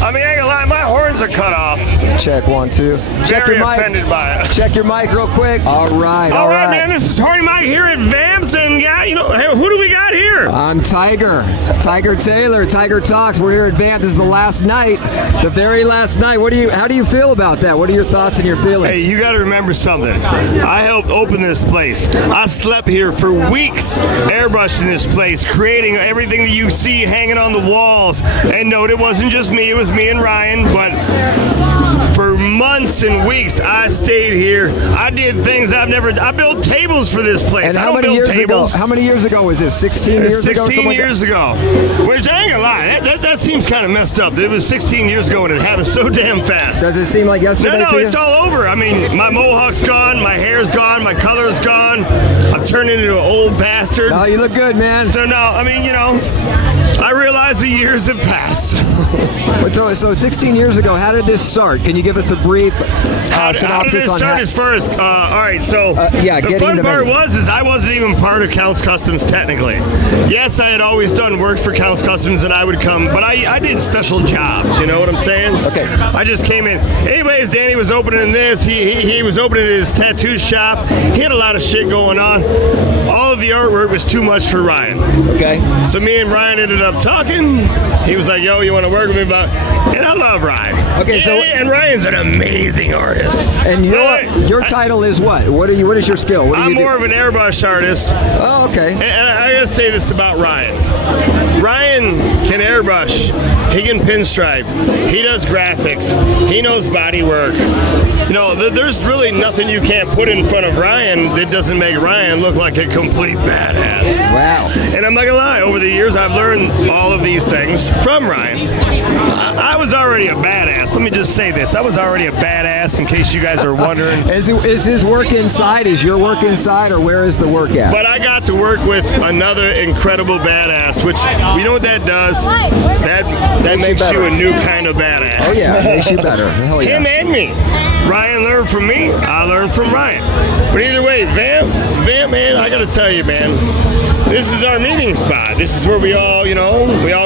I mean, I ain't gonna lie, my horns are cut off. Check 1, 2. Check Very your mic. offended by it. Check your mic real quick. All right. All right, man. This is Horny Mike here at Vamp's, and yeah, you know, hey, who do we got here? I'm Tiger Taylor. Tiger Talks. We're here at Vamp. This is the last night, the very last night. How do you feel about that? What are your thoughts and your feelings? Hey, you got to remember something. I helped open this place. I slept here for weeks, airbrushing this place, creating everything that you see hanging on the walls. And no, it wasn't just me. It was me and Ryan, but for months and weeks, I stayed here. I did things I built tables for this place. And I how don't many build years tables. ago? How many years ago was this? 16 years ago? 16 years ago. Which I ain't gonna lie, that seems kind of messed up. It was 16 years ago and it happened so damn fast. Does it seem like yesterday No, to you? it's all over. I mean, my mohawk's gone, my hair's gone, my color's gone. I've turned into an old bastard. Oh, you look good, man. So no, I mean, you know, I realize the years have passed. So 16 years ago, how did this start? Can you give us a brief synopsis how did it on start as far as, all right, so the fun part is I wasn't even part of Counts Customs technically. Yes, I had always done work for Counts Customs and I would come, but I did special jobs, you know what I'm saying? Okay. I just came in. Anyways, Danny was opening this. He was opening his tattoo shop. He had a lot of shit going on. All of the artwork was too much for Ryan. Okay. So me and Ryan ended up talking. He was like, yo, you want to work with me about... And I love Ryan. Okay, so... And Ryan's an amazing artist. And your title is what? What is your skill? What do I'm you do? more of an airbrush artist. Oh, okay. And I gotta say this about Ryan. Ryan can airbrush. He can pinstripe. He does graphics. He knows body work. You know, there's really nothing you can't put in front of Ryan that doesn't make Ryan look like a complete badass. Wow. And I'm not gonna lie, over the years I've learned all of these things from Ryan. I was already a badass. Let me just say this. I was already a badass, in case you guys are wondering. Is his work inside? Is your work inside, or where is the work at? But I got to work with another incredible badass, which, you know what that does? That makes you a new kind of badass. Oh yeah, makes you better. Hell yeah. Him and me. Ryan learned from me, I learned from Ryan. But either way, Vamp, man, I gotta tell you, man, this is our meeting spot. This is where we all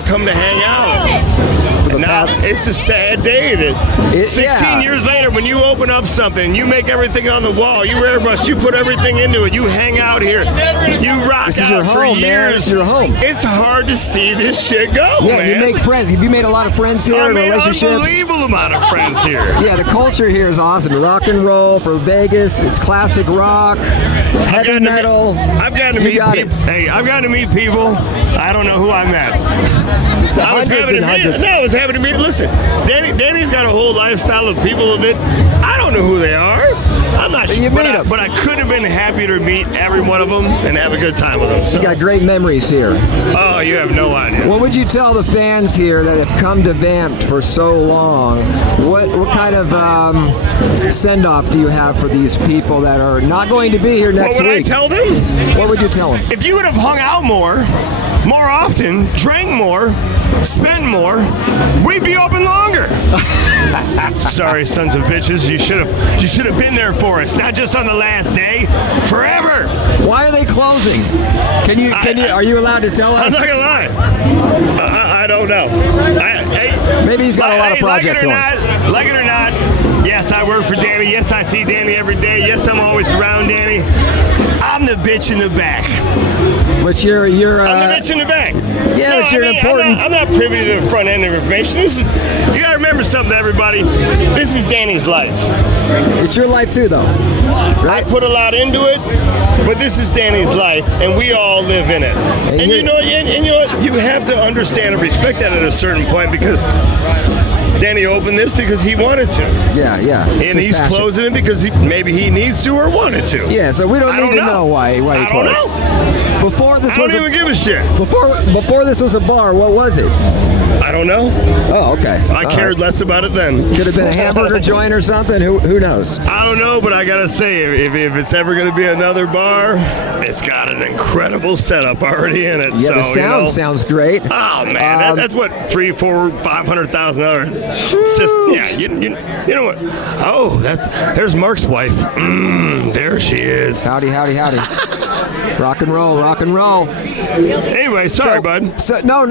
come to hang out. Now, it's a sad day that 16 years later, when you open up something, you make everything on the wall, you airbrush, you put everything into it, you hang out here, you rock out for years. Man. This is your home. It's hard to see this shit go, man. Man, you make friends. Have you made a lot of friends here? I made relationships? Unbelievable amount of friends here. Yeah, the culture here is awesome. Rock and roll for Vegas. It's classic rock, heavy metal. I've gotten to meet people. Hey, I've gotten to meet people. I don't know who I met. Just hundreds and hundreds. I was happy to meet. Listen, Danny's got a whole lifestyle of people that I don't know who they are. I'm not sure. But I could have been happy to meet every one of them and have a good time with them. So. You got great memories here. Oh, you have no idea. What would you tell the fans here that have come to Vamp'd for so long? What kind of send-off do you have for these people that are not going to be here next week? What would I tell them? What would you tell them? If you would have hung out more often, drank more, spent more, we'd be open longer. Sorry, sons of bitches. You should have been there for us, not just on the last day, forever. Why are they closing? Are you allowed to tell us? I'm not gonna lie. I don't know. Maybe he's got a lot of projects on. Like it or not, yes, I work for Danny. Yes, I see Danny every day. Yes, I'm always around Danny. I'm the bitch in the back. But you're I'm the bitch in the back. Yeah, no, but you're important. I'm not privy to the front end of information. You gotta remember something, everybody. This is Danny's life. It's your life too, though. Right? I put a lot into it, but this is Danny's life, and we all live in it. And you know what? You have to understand and respect that at a certain point, because Danny opened this because he wanted to. Yeah. And he's closing it because maybe he needs to or wanted to. Yeah, so we don't need to know why he closed. I don't know. Before this I don't even give a shit. Before this was a bar, what was it? I don't know. Oh, okay. I cared less about it then. Could have been a hamburger joint or something. Who knows? I don't know, but I gotta say, if it's ever gonna be another bar, it's got an incredible setup already in it. Yeah, the sound sounds great. Oh man, that's what $300,000, $500,000 Yeah, you know what? Oh, there's Mark's wife. There she is. Howdy. Rock and roll. Anyway, sorry, bud. So no.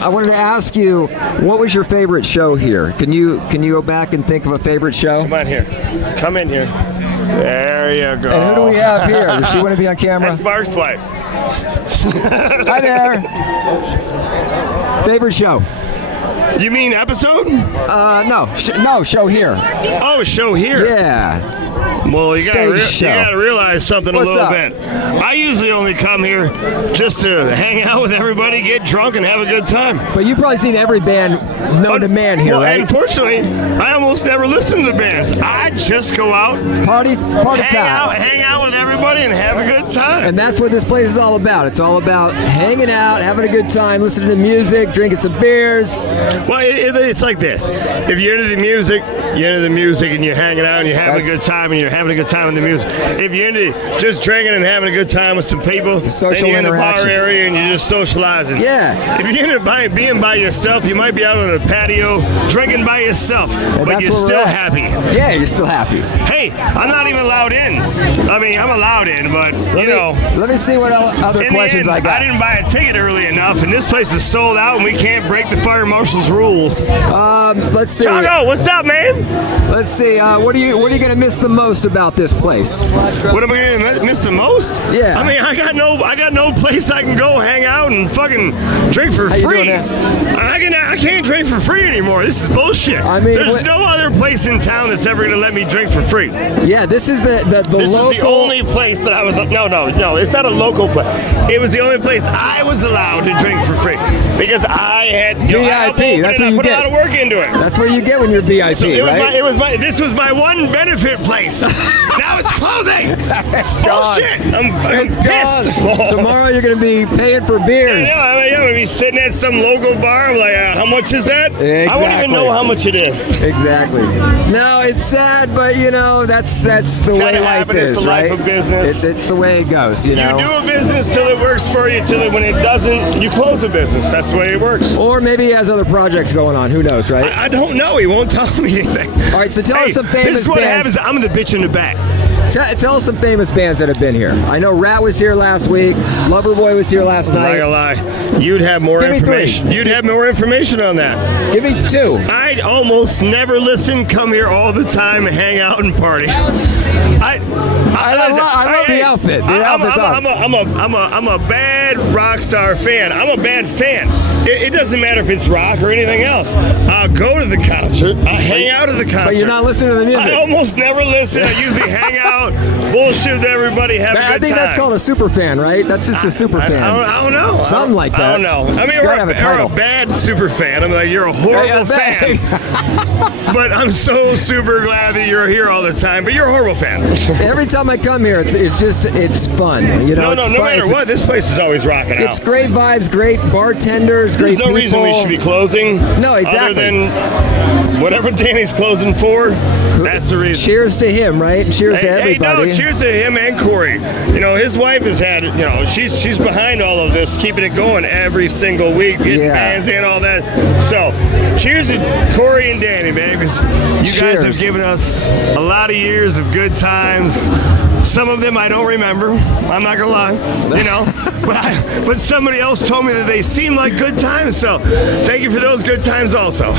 I wanted to ask you, what was your favorite show here? Can you go back and think of a favorite show? Come on here. Come in here. There you go. And who do we have here? Does she want to be on camera? That's Mark's wife. Hi there. Favorite show? You mean episode? No, show here. Oh, show here. Yeah. Well, you gotta realize something What's a little up? bit. I usually only come here just to hang out with everybody, get drunk, and have a good time. But you've probably seen every band known to man here, well, right? Unfortunately, I almost never listen to the bands. I just go out, Party time. hang out with everybody, and have a good time. And that's what this place is all about. It's all about hanging out, having a good time, listening to music, drinking some beers. Well, it's like this. If you're into the music, and you're hanging out, and you're having a good time, and you're having a good time with the music. If you're into just drinking and having a good time with some people, social then you're in the interaction. bar area and you're just socializing. Yeah. If you're into being by yourself, you might be out on a patio drinking by yourself, but you're still happy. Yeah, you're still happy. Hey, I'm not even allowed in. I mean, I'm allowed in, but Let me see what other questions I I got. I didn't buy a ticket early enough, and this place is sold out, and we can't break the fire marshal's rules. Let's see. Chago, what's up, man? Let's see. What are you gonna miss the most about this place? What am I gonna miss the most? Yeah. I mean, I got no place I can go hang out and fucking drink for How you free. doing I can't drink for free anymore. This is bullshit. I mean, there's no other place in town that's ever gonna let me drink for free. Yeah, this is the This local. is the only place that I was. No, it's not a local place. It was the only place I was allowed to drink for free because I had VIP. That's what I you put get. a lot of work into it. That's what you get when you're VIP, So right? this was my one benefit place. Now it's closing. It's bullshit. I'm It's pissed. gone. Tomorrow you're gonna be paying for beers. I'm gonna be sitting at some local bar. I'm like, how much is that? Exactly. I wouldn't even know how much it is. Exactly. No, it's sad, but that's the way gotta life happen. is, It's the right? life of business. It's the way it goes, you know. You do a business till it works for you. When it doesn't, you close a business. That's the way it works. Or maybe he has other projects going on. Who knows, right? I don't know. He won't tell me anything. All right, so tell us some famous This is what bands. happens. I'm the bitch in the back. Tell us some famous bands that have been here. I know Rat was here last week. Loverboy was here last I'm not night. gonna lie. You'd have more Give me information. three. You'd have more information on that. Give me two. I'd almost never listen. Come here all the time, hang out and party. I love the outfit. The outfit's on. I'm a bad rock star fan. I'm a bad fan. It doesn't matter if it's rock or anything else. I'll go to the concert. I'll hang out at the concert. But you're not listening to the music. I almost never listen. I usually hang out, bullshit with everybody, have a good time. I think that's called a super fan, right? That's just a super fan. I don't know. Something like that. I don't know. I mean, Gotta you're have a a title. bad super fan. I'm like, you're a horrible fan. But I'm so super glad that you're here all the time. But you're a horrible fan. Every time I come here, it's fun. You know, No it's fun. matter what, this place is always rocking out. It's great vibes, great bartenders, There's great no people. reason we should be closing. No, exactly. Other than whatever Danny's closing for, that's the reason. Cheers to him, right? And cheers to everybody. Cheers to him and Corey. You know, his wife has had, she's behind all of this, keeping it going every single week, getting bands and all that. So, cheers to Corey and Danny, man, because you guys have given us a lot of years of good times. Some of them I don't remember. I'm not gonna lie, but somebody else told me that they seem like good times. So, thank you for those good times also.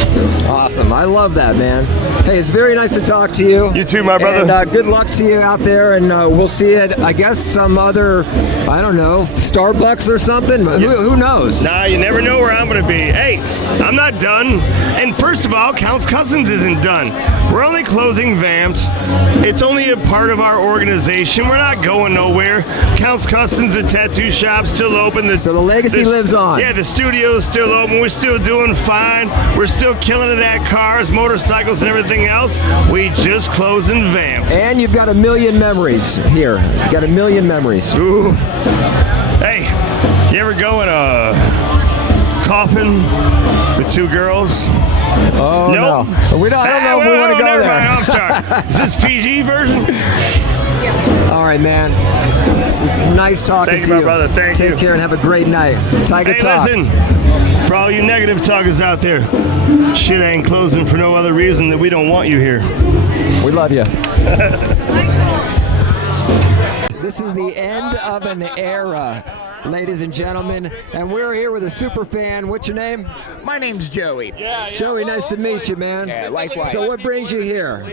Awesome. I love that, man. Hey, it's very nice to talk to you. You too, my brother. And good luck to you out there. And we'll see it, I guess, some other, I don't know, Starbucks or something. Who knows? Nah, you never know where I'm going to be. Hey, I'm not done. And first of all, Counts Cousins isn't done. We're only closing Vamp'd. It's only a part of our organization. We're not going nowhere. Counts Cousins, the tattoo shop's still open. So the legacy lives on. Yeah, the studio's still open. We're still doing fine. We're still killing it at cars, motorcycles, and everything else. We just closing Vamp'd. And you've got 1 million memories here. You've got 1 million memories. Ooh. Hey, you ever go in a coffin with two girls? Oh, nope. No. I don't know if we want to go never there. Mind. I'm sorry. Is this PG version? All right, man. It's nice talking Thank to you, you. my brother. Thank you. Take care and have a great night. Tiger Hey, Talks. listen, for all you negative talkers out there, shit ain't closing for no other reason than we don't want you here. We love you. This is the end of an era, ladies and gentlemen, and we're here with a super fan. What's your name? My name's Joey. Joey, nice to meet you, man. Yeah, likewise. So what brings you here?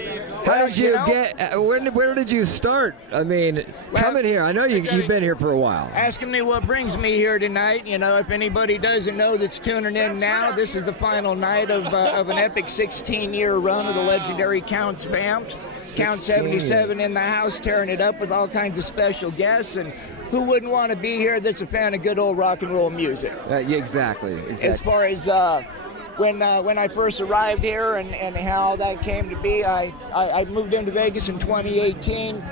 How did you get, where did you start? I mean, coming here, I know you've been here for a while. Asking me what brings me here tonight. You know, if anybody doesn't know that's tuning in now, this is the final night of an epic 16-year run of the legendary Counts Vamp'd. Count 77 in the house, tearing it up with all kinds of special guests. And who wouldn't want to be here that's a fan of good old rock and roll music? Yeah, exactly. As far as when I first arrived here and how that came to be, I moved into Vegas in 2018.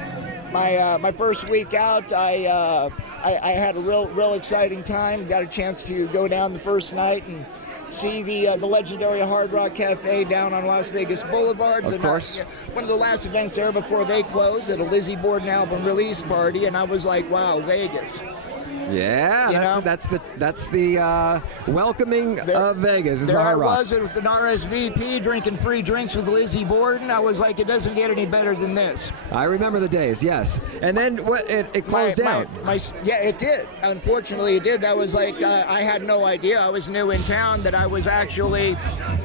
My first week out, I had a real exciting time. Got a chance to go down the first night and see the legendary Hard Rock Cafe down on Las Vegas Boulevard. Of course. One of the last events there before they closed at a Lizzie Borden album release party, and I was like, wow, Vegas. Yeah, that's the welcoming of Vegas. Is There Hard I Rock. was with an RSVP drinking free drinks with Lizzie Borden. I was like, it doesn't get any better than this. I remember the days, yes. And then what? It closed down. Yeah, it did. Unfortunately, it did. That was like, I had no idea. I was new in town that I was actually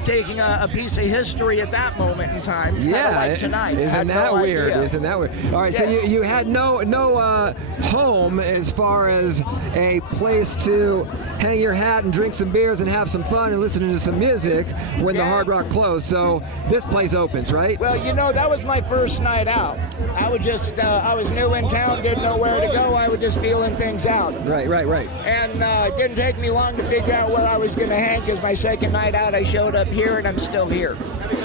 taking a piece of history at that moment in time. Yeah, like tonight. Isn't that weird? Idea. Isn't that weird? All right, so Yeah. you had no home as far as a place to hang your hat and drink some beers and have some fun and listen to some music when the Yeah. Hard Rock closed. So this place opens, right? Well, you know, that was my first night out. I would just, I was new in town, didn't know where to go. I was just feeling things out. Right. And it didn't take me long to figure out where I was going to hang, because my second night out, I showed up here, and I'm still here.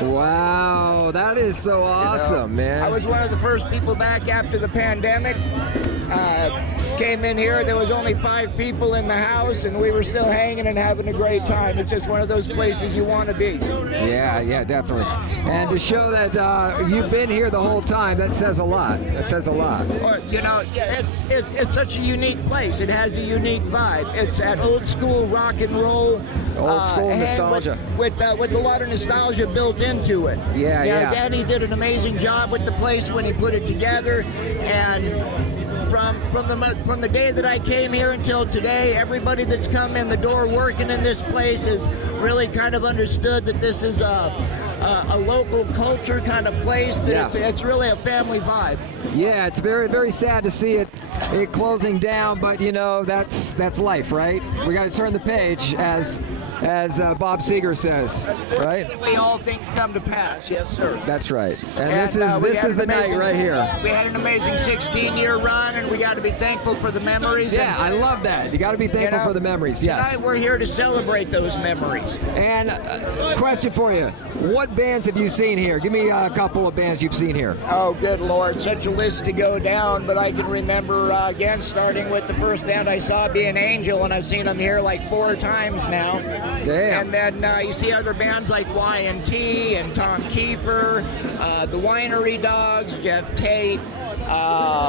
Wow, that is so awesome, man. I was one of the first people back after the pandemic. Came in here, there was only 5 people in the house, and we were still hanging and having a great time. It's just one of those places you want to be. Yeah, definitely. And to show that you've been here the whole time, that says a lot. Well, you know, it's such a unique place. It has a unique vibe. It's that old school rock and roll. Old school nostalgia. With a lot of nostalgia built into it. Yeah. Danny did an amazing job with the place when he put it together, and from the day that I came here until today, everybody that's come in the door working in this place has really kind of understood that this is a local culture kind of place. That it's really a family vibe. Yeah, it's very, very sad to see it closing down, but you know that's life, right? We got to turn the page, as Bob Seger says, right? All things come to pass, yes, sir. That's right. And this is the night right here. We had an amazing 16-year run, and we got to be thankful for the memories. Yeah, I love that. You got to be thankful for the memories. Yes. Tonight we're here to celebrate those memories. And question for you: what bands have you seen here? Give me a couple of bands you've seen here. Oh, good Lord, such a list to go down, but I can remember again, starting with the first band I saw being Angel, and I've seen them here like 4 times now. Damn. And then you see other bands like Y&T and Tom Keeper, the Winery Dogs, Jeff Tate.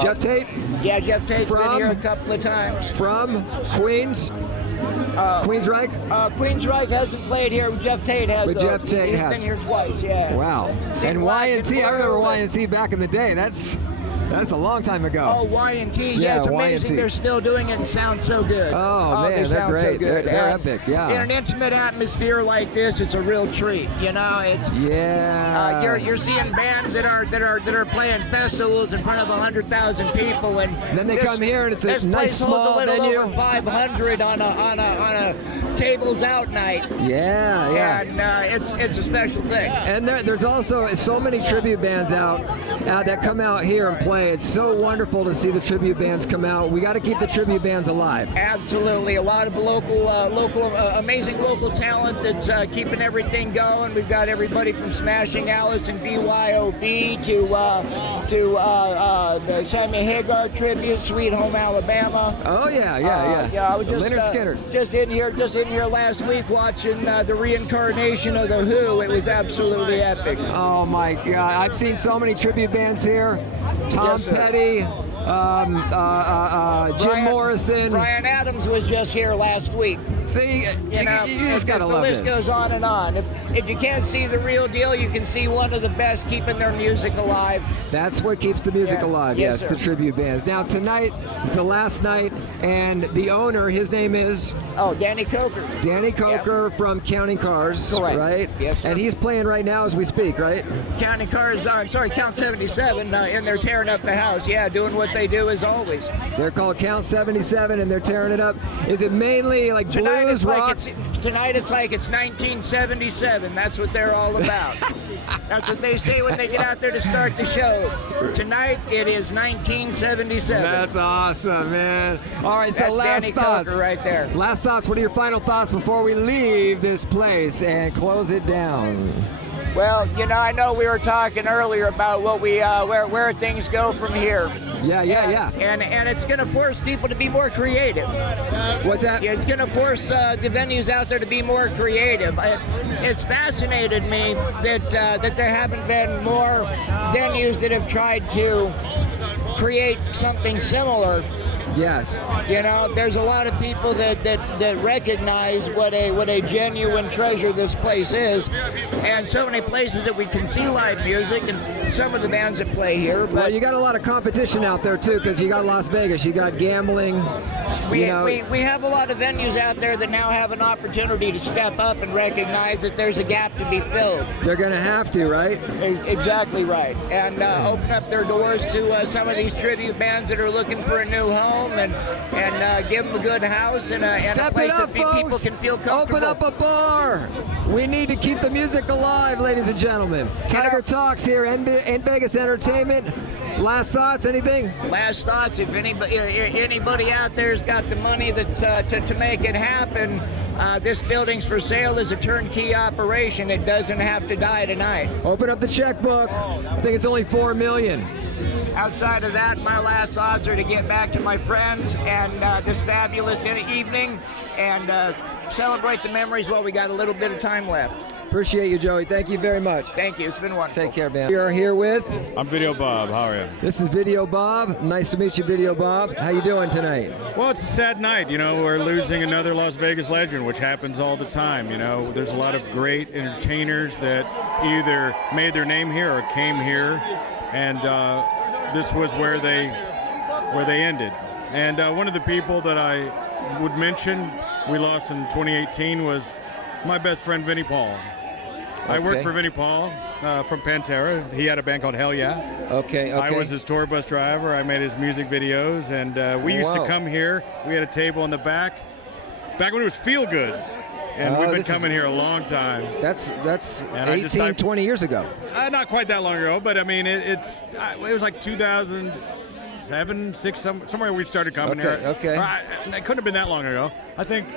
Jeff Tate? Yeah, Jeff Tate's been here a couple of times. From Queens? Queensryche? Queensryche hasn't played here, but Jeff Tate has. But Jeff Tate He's has. been here twice, yeah. Wow. And Y&T, I remember Y&T back in the day. That's a long time ago. Oh, Y&T, yeah, it's amazing. Y&T. They're still doing it and sound so good. Oh man, they sound they're great. so good. They're And epic, yeah. In an intimate atmosphere like this, it's a real treat. You know, it's you're seeing bands that are playing festivals in front of 100,000 people, and then they come here and it's a nice small venue. Over 500 on a tables out night. Yeah. And it's a special thing. And there's also so many tribute bands out that come out here and play. It's so wonderful to see the tribute bands come out. We got to keep the tribute bands alive. Absolutely, a lot of amazing local talent that's keeping everything going. We've got everybody from Smashing Alice and BYOB to the Sammy Hagar tribute, Sweet Home Alabama. Oh yeah. I was just Lynyrd Skynyrd. just in here last week watching the reincarnation of the Who. It was absolutely epic. Oh my God! I've seen so many tribute bands here. Tom Yes, sir. Petty, Jim Morrison. Brian Adams was just here last week. See, you just gotta love the list this. goes on and on. If you can't see the real deal, you can see one of the best keeping their music alive. That's what keeps the music Yeah. alive. Yes, Yes, sir. the tribute bands. Now tonight is the last night, and the owner, his name is Oh, Danny Koker. Danny Koker from Counting Cars, Correct. right? Yes, sir. And he's playing right now as we speak, right? Counting Cars, Count 77, and they're tearing up the house. Yeah, doing what they do as always. They're called Count 77, and they're tearing it up. Is it mainly like blues, rock? Tonight it's like it's 1977. That's what they're all about. That's what they say when they get out there to start the show. Tonight it is 1977. That's awesome, man. All right, so That's last Danny thoughts. Koker right there. Last thoughts. What are your final thoughts before we leave this place and close it down? Well, I know we were talking earlier about what we where things go from here. Yeah. And it's going to force people to be more creative. What's that? It's going to force the venues out there to be more creative. It's fascinated me that there haven't been more venues that have tried to create something similar. Yes. There's a lot of people that recognize what a genuine treasure this place is, and so many places that we can see live music, and some of the bands that play here. But Well, you got a lot of competition out there too, because you got Las Vegas, you got gambling. we have a lot of venues out there that now have an opportunity to step up and recognize that there's a gap to be filled. They're gonna have to, right? Exactly right, and open up their doors to some of these tribute bands that are looking for a new home, and give them a good house and a Step place it up, that people folks. can feel comfortable. Open up a bar. We need to keep the music alive, ladies and gentlemen. Tiger Talks here, in Vegas Entertainment. Last thoughts? Anything? Last thoughts, if anybody out there's got the money to make it happen, this building's for sale as a turnkey operation. It doesn't have to die tonight. Open up the checkbook. I think it's only $4 million. Outside of that, my last thoughts are to get back to my friends and this fabulous evening and celebrate the memories while we got a little bit of time left. Appreciate you, Joey. Thank you very much. Thank you. It's been wonderful. Take care, man. We are here with. I'm Video Bob. How are you? This is Video Bob. Nice to meet you, Video Bob. How you doing tonight? Well, it's a sad night. We're losing another Las Vegas legend, which happens all the time. There's a lot of great entertainers that either made their name here or came here, and this was where they ended. And one of the people that I would mention we lost in 2018 was my best friend Vinnie Paul. I worked for Vinnie Paul from Pantera. He had a band called Hell Yeah. Okay. I was his tour bus driver. I made his music videos, and we used to come here. We had a table in the back when it was Feel Goods, and we've been coming here a long time. That's And 20 years ago. Not quite that long ago, but I mean it was like 2007, 6, somewhere we started coming here. Okay. It couldn't have been that long ago. I think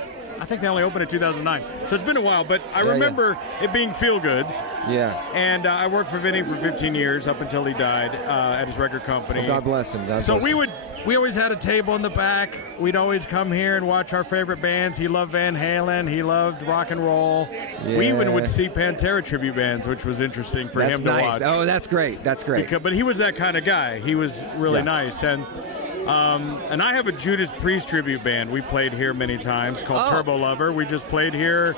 they only opened in 2009, so it's been a while. But I remember it being Feel Goods. Yeah. And I worked for Vinny for 15 years up until he died at his record company. Well, God bless him. We always had a table in the back. We'd always come here and watch our favorite bands. He loved Van Halen. He loved rock and roll. Yeah. We even would see Pantera tribute bands, which was interesting for him to watch. Oh, that's great. That's great. But he was that kind of guy. He was really nice. And I have a Judas Priest tribute band. We played here many times called Turbo Lover. We just played here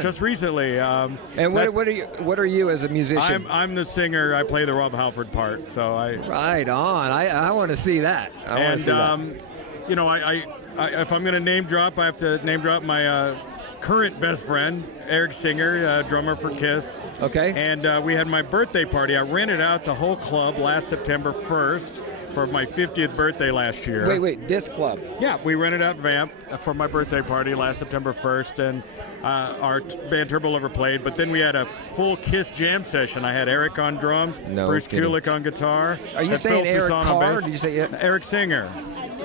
just recently. And what are you as a musician? I'm the singer. I play the Rob Halford part. So Right on. I want to see that. If I'm going to name drop, I have to name drop my current best friend, Eric Singer, drummer for Kiss. Okay. And we had my birthday party. I rented out the whole club last September 1st for my 50th birthday last year. Wait, this club? Yeah, we rented out Vamp for my birthday party last September 1st, and our band Turbo Lover played, but then we had a full Kiss jam session. I had Eric on drums, Bruce Kulick on guitar. Are you saying Eric Carr? Did you say Eric Singer.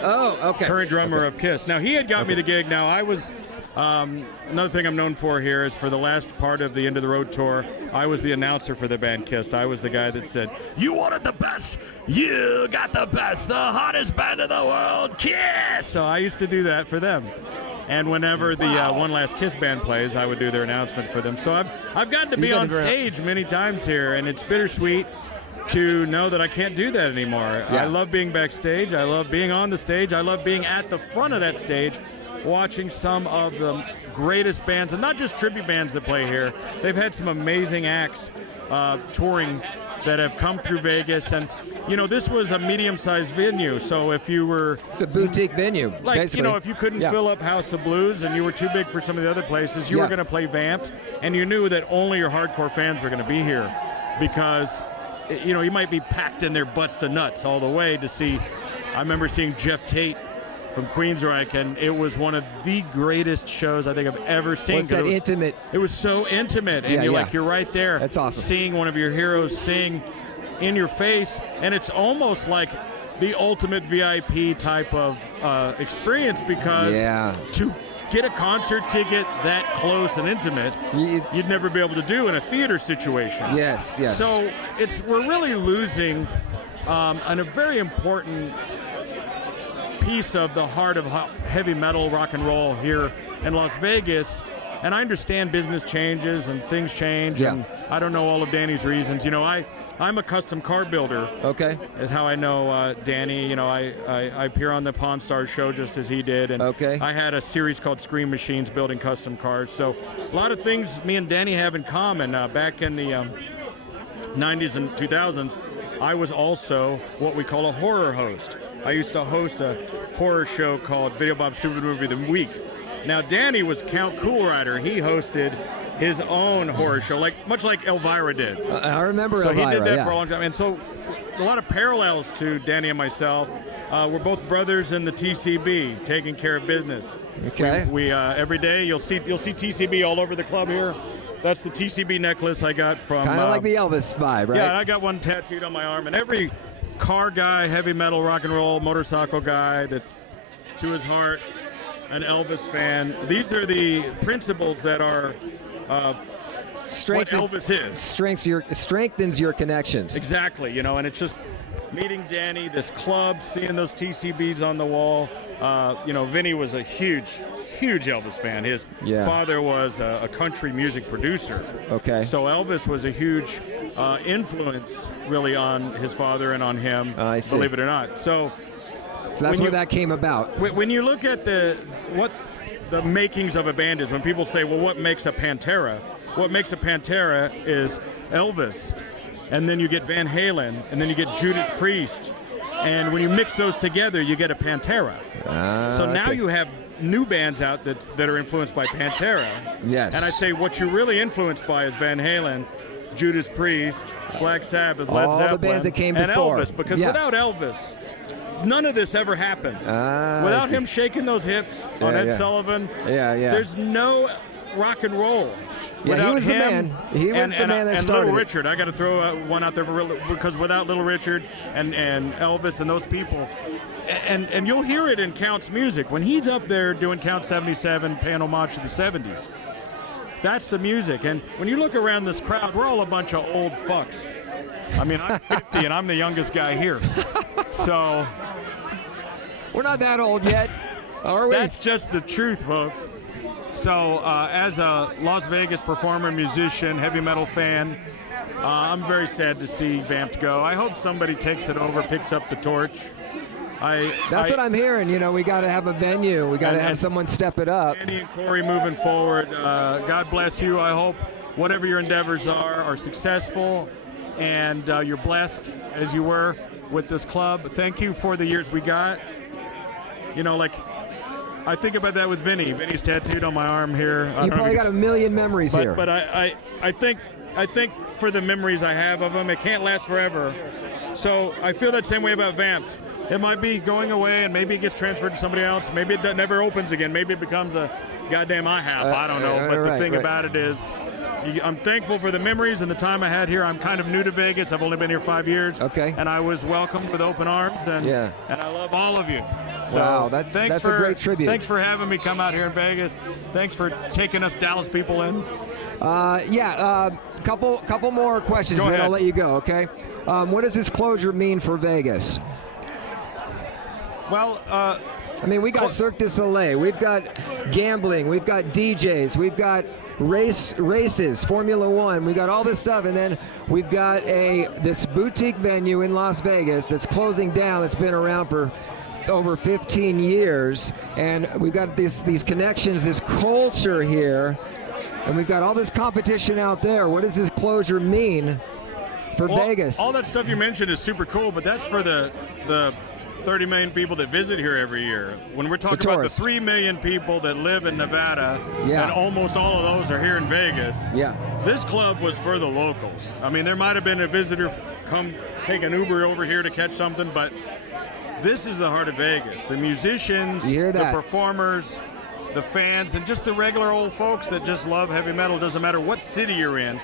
Oh, okay. Current drummer of Kiss. Now, he had got me the gig. Now, I was... another thing I'm known for here is for the last part of the End of the Road tour, I was the announcer for the band Kiss. I was the guy that said, "You wanted the best, you got the best, the hottest band in the world, Kiss!" So I used to do that for them. And whenever the One Last Kiss band plays, I would do their announcement for them. So I've gotten to be on stage many times here, and it's bittersweet. to know that I can't do that anymore. I love being backstage. I love being on the stage. I love being at the front of that stage, watching some of the greatest bands, and not just tribute bands that play here. They've had some amazing acts touring that have come through Vegas, and this was a medium-sized venue. So if you were, it's a boutique venue, like basically. If you couldn't fill up House of Blues and you were too big for some of the other places, you were going to play Vamp'd, and you knew that only your hardcore fans were going to be here, because you might be packed in their butts to nuts all the way to see. I remember seeing Jeff Tate from Queensryche, and it was one of the greatest shows I think I've ever seen. What's that intimate? It was so intimate, and you're right there. That's awesome. Seeing one of your heroes sing in your face, and it's almost like the ultimate VIP type of experience, because to get a concert ticket that close and intimate, you'd never be able to do in a theater situation. Yes. So we're really losing a very important piece of the heart of heavy metal rock and roll here in Las Vegas. And I understand business changes and things change, and I don't know all of Danny's reasons. I'm a custom car builder. Okay. Is how I know Danny. I appear on the Pawn Stars show just as he did, and I had a series called Scream Machines, building custom cars. So a lot of things me and Danny have in common. Back in the 90s and 2000s, I was also what we call a horror host. I used to host a horror show called Video Bob Stupid Movie of the Week. Now, Danny was Count Cool Rider. He hosted his own horror show, much like Elvira did. I remember so Elvira, he did that for a long time. And so a lot of parallels to Danny and myself. We're both brothers in the TCB, taking care of business. Okay. We every day you'll see TCB all over the club here. That's the TCB necklace I got from... Kind of like the Elvis vibe, right? Yeah, I got one tattooed on my arm. And every car guy, heavy metal, rock and roll, motorcycle guy that's to his heart an Elvis fan, these are the principles that are what Elvis is. Strengthens your connections. Exactly, and it's just meeting Danny, this club, seeing those TCBs on the wall. Vinny was a huge Elvis fan. His father was a country music producer. Okay. So Elvis was a huge influence, really, on his father and on him, believe it or not. So that's where that came about. When you look at what the makings of a band is, when people say, well, what makes a Pantera? What makes a Pantera is Elvis. And then you get Van Halen, and then you get Judas Priest. And when you mix those together, you get a Pantera. So now you have new bands out that are influenced by Pantera. Yes. And I say what you're really influenced by is Van Halen, Judas Priest, Black Sabbath, Led Zeppelin, all the bands that came and before. Elvis. Because without Elvis, none of this ever happened. Without him shaking those hips on Ed Sullivan, there's no rock and roll. Yeah, he was the man. He was the man that started Little it. Richard, I got to throw one out there because without Little Richard and Elvis and those people, and you'll hear it in Count's music when he's up there doing Count 77, paying homage to the 70s. That's the music. And when you look around this crowd, we're all a bunch of old fucks. I mean, I'm 50 and I'm the youngest guy here. So we're not that old yet, are we? That's just the truth, folks. So as a Las Vegas performer, musician, heavy metal fan, I'm very sad to see Vamp'd go. I hope somebody takes it over, picks up the torch. That's what I'm hearing. We got to have a venue. We got to have someone step it up. Andy and Corey moving forward. God bless you. I hope whatever your endeavors are successful, and you're blessed as you were with this club. Thank you for the years we got. I think about that with Vinny. Vinny's tattooed on my arm here. You probably got a million memories here. But I think for the memories I have of him, it can't last forever. So I feel that same way about Vamp'd. It might be going away, and maybe it gets transferred to somebody else. Maybe it never opens again. Maybe it becomes a goddamn IHOP. I don't know. But the thing about it is, I'm thankful for the memories and the time I had here. I'm kind of new to Vegas. I've only been here 5 years. Okay. And I was welcomed with open arms, and I love all of you. So wow, that's a great tribute. Thanks for having me come out here in Vegas. Thanks for taking us Dallas people in. Couple more questions, then I'll let you go, okay? What does this closure mean for Vegas? Well, I mean, we got Cirque du Soleil, we've got gambling, we've got DJs, we've got races, Formula One, we got all this stuff, and then we've got this boutique venue in Las Vegas that's closing down. That's been around for over 15 years, and we've got these connections, this culture here, and we've got all this competition out there. What does this closure mean for Vegas? All that stuff you mentioned is super cool, but that's for the 30 million people that visit here every year. When we're talking about the 3 million people that live in Nevada, and almost all of those are here in Vegas. Yeah. This club was for the locals. I mean, there might have been a visitor come take an Uber over here to catch something, but this is the heart of Vegas. The musicians, the performers, the fans, and just the regular old folks that just love heavy metal. Doesn't matter what city you're in.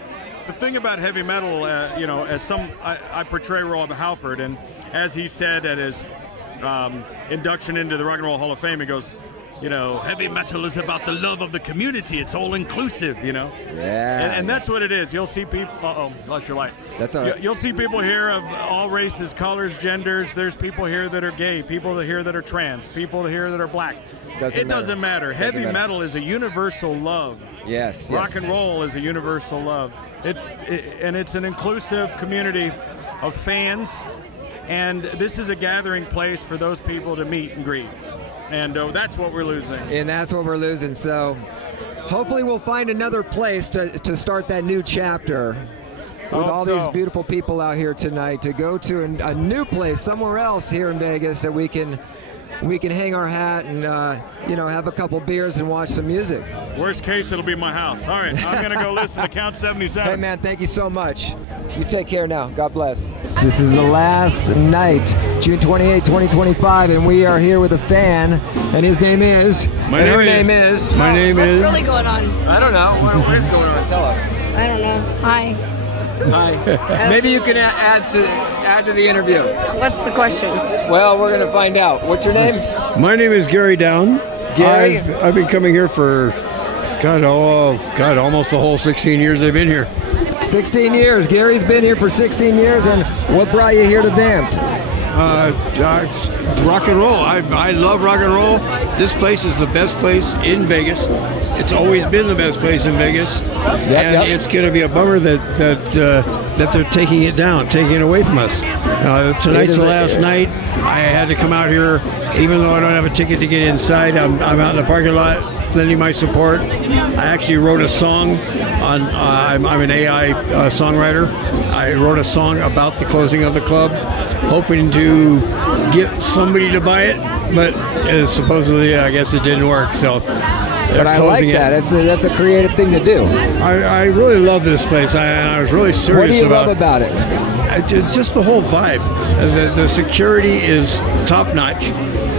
The thing about heavy metal, as I portray Rob Halford, and as he said at his induction into the Rock and Roll Hall of Fame, he goes, heavy metal is about the love of the community. It's all inclusive, Yeah. And that's what it is. You'll see people. Lost your light. That's all right. You'll see people here of all races, colors, genders. There's people here that are gay, people here that are trans, people here that are black. It doesn't matter. Heavy metal is a universal love. Yes. Rock and roll is a universal love. And it's an inclusive community of fans. And this is a gathering place for those people to meet and greet. And that's what we're losing. And that's what we're losing. So hopefully we'll find another place to start that new chapter with all these beautiful people out here tonight, to go to a new place somewhere else here in Vegas that we can hang our hat and have a couple beers and watch some music. Worst case, it'll be my house. All right, I'm going to go listen to Count 77. Hey, man, thank you so much. You take care now. God bless. This is the last night, June 28, 2025, and we are here with a fan, and his name is... My name is... What's really going on? I don't know. What is going on? Tell us. I don't know. Hi. Hi. Maybe you can add to the interview. What's the question? Well, we're going to find out. What's your name? My name is Gary Down. Gary? I've been coming here for, almost the whole 16 years I've been here. 16 years. Gary's been here for 16 years, and what brought you here to VAMP'd? Rock and roll. I love rock and roll. This place is the best place in Vegas. It's always been the best place in Vegas, it's going to be a bummer that they're taking it down, taking it away from us. Tonight's the last night. I had to come out here, even though I don't have a ticket to get inside. I'm out in the parking lot, lending my support. I actually wrote a song on. I'm an AI songwriter. I wrote a song about the closing of the club, hoping to get somebody to buy it, but supposedly, I guess it didn't work. So. But I like that. That's a creative thing to do. I really love this place. I was really serious about it. What do you love about it? It's just the whole vibe. The security is top notch,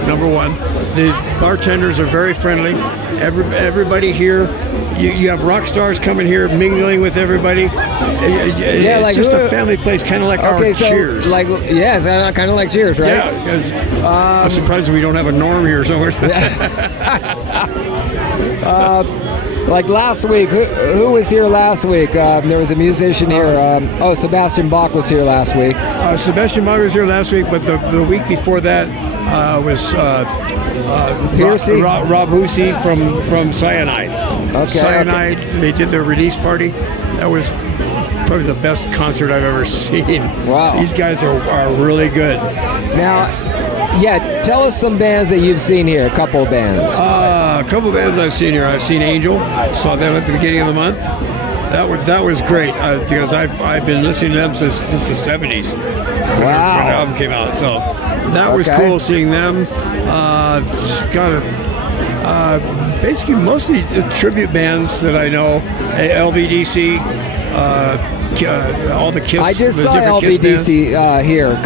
number one. The bartenders are very friendly. Everybody here, you have rock stars coming here, mingling with everybody. It's just a family place, kind of like our Cheers. Yes, kind of like Cheers, right? Yeah, because I'm surprised we don't have a Norm here somewhere. Like last week, who was here last week? There was a musician here. Sebastian Bach was here last week. Sebastian Bach was here last week, but the week before that was Rob Hussey from Cyanide. Okay, Cyanide, they did their release party. That was probably the best concert I've ever seen. Wow. These guys are really good. Now, tell us some bands that you've seen here, a couple of bands. A couple of bands I've seen here. I've seen Angel. Saw them at the beginning of the month. That was great because I've been listening to them since the 70s. Wow. When the album came out. So that was cool seeing them. Basically mostly the tribute bands that I know. LVDC. All the Kiss. I just saw LVDC here a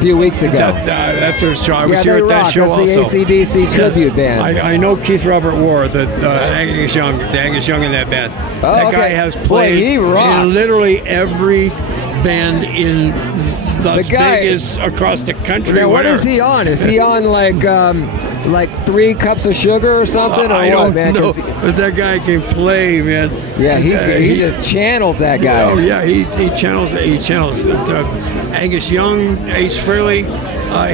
few weeks ago. That's their show. I was here at that show also. That's the AC/DC tribute band. I know Keith Robert Ward, the Angus Young in that band. That guy has played in literally every band in Las Vegas, across the country. Now, what is he on? Is he on like 3 cups of sugar or something? I don't know, but that guy can play, man. Yeah, he just channels that guy. Oh yeah, he channels Angus Young, Ace Frehley.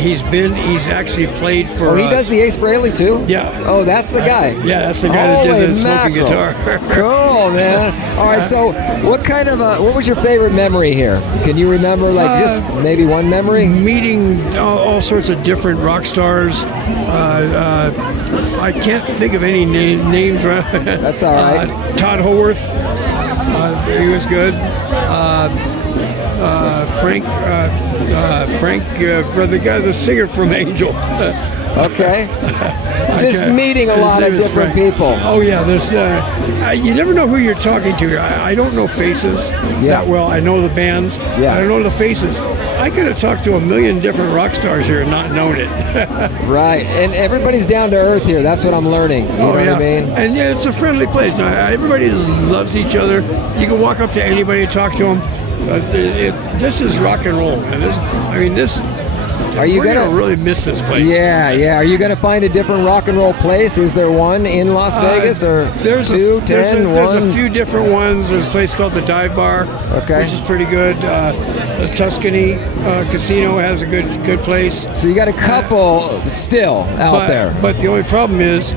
He's actually played for. Oh, he does the Ace Frehley too? Yeah. Oh, that's the guy. Yeah, that's the guy that did the smoking guitar. Cool, man. All right, so what was your favorite memory here? Can you remember, like, just maybe one memory? Meeting all sorts of different rock stars. I can't think of any names right. That's all right. Todd Howarth, he was good. Frank, for the singer from Angel. Okay. Just meeting a lot of different people. Oh yeah, there's. You never know who you're talking to. I don't know faces that well. I know the bands. Yeah. I don't know the faces. I could have talked to a million different rock stars here and not known it. Right, and everybody's down to earth here. That's what I'm learning. You know what I mean? And yeah, it's a friendly place. Everybody loves each other. You can walk up to anybody and talk to them. This is rock and roll. We're gonna really miss this place. Yeah. Are you gonna find a different rock and roll place? Is there one in Las Vegas, or there's two, 10, there's one? a few different ones. There's a place called the Dive Bar, which is pretty good. The Tuscany Casino has a good place. So you got a couple still out there. But the only problem is,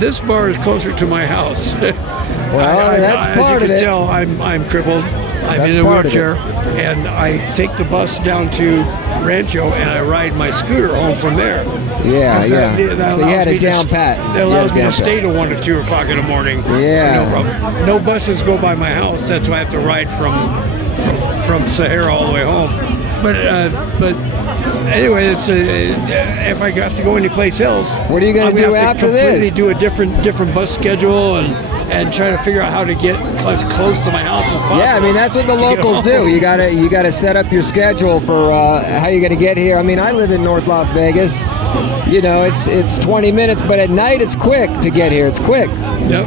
this bar is closer to my house. Well, that's part of it. As you can tell, I'm crippled. I'm in a wheelchair, and I take the bus down to Rancho, and I ride my scooter home from there. Yeah. So you had it down pat. That allows me to stay to 1 or 2 o'clock in the morning. Yeah. No problem. No buses go by my house. That's why I have to ride from Sahara all the way home. But anyway, it's if I have to go anyplace else, what are you going to do after this? Completely do a different bus schedule and try to figure out how to get as close to my house as possible. Yeah, I mean, that's what the locals do. You gotta set up your schedule for how you're gonna get here. I mean, I live in North Las Vegas. You know, it's 20 minutes, but at night it's quick to get here. It's quick. Yep.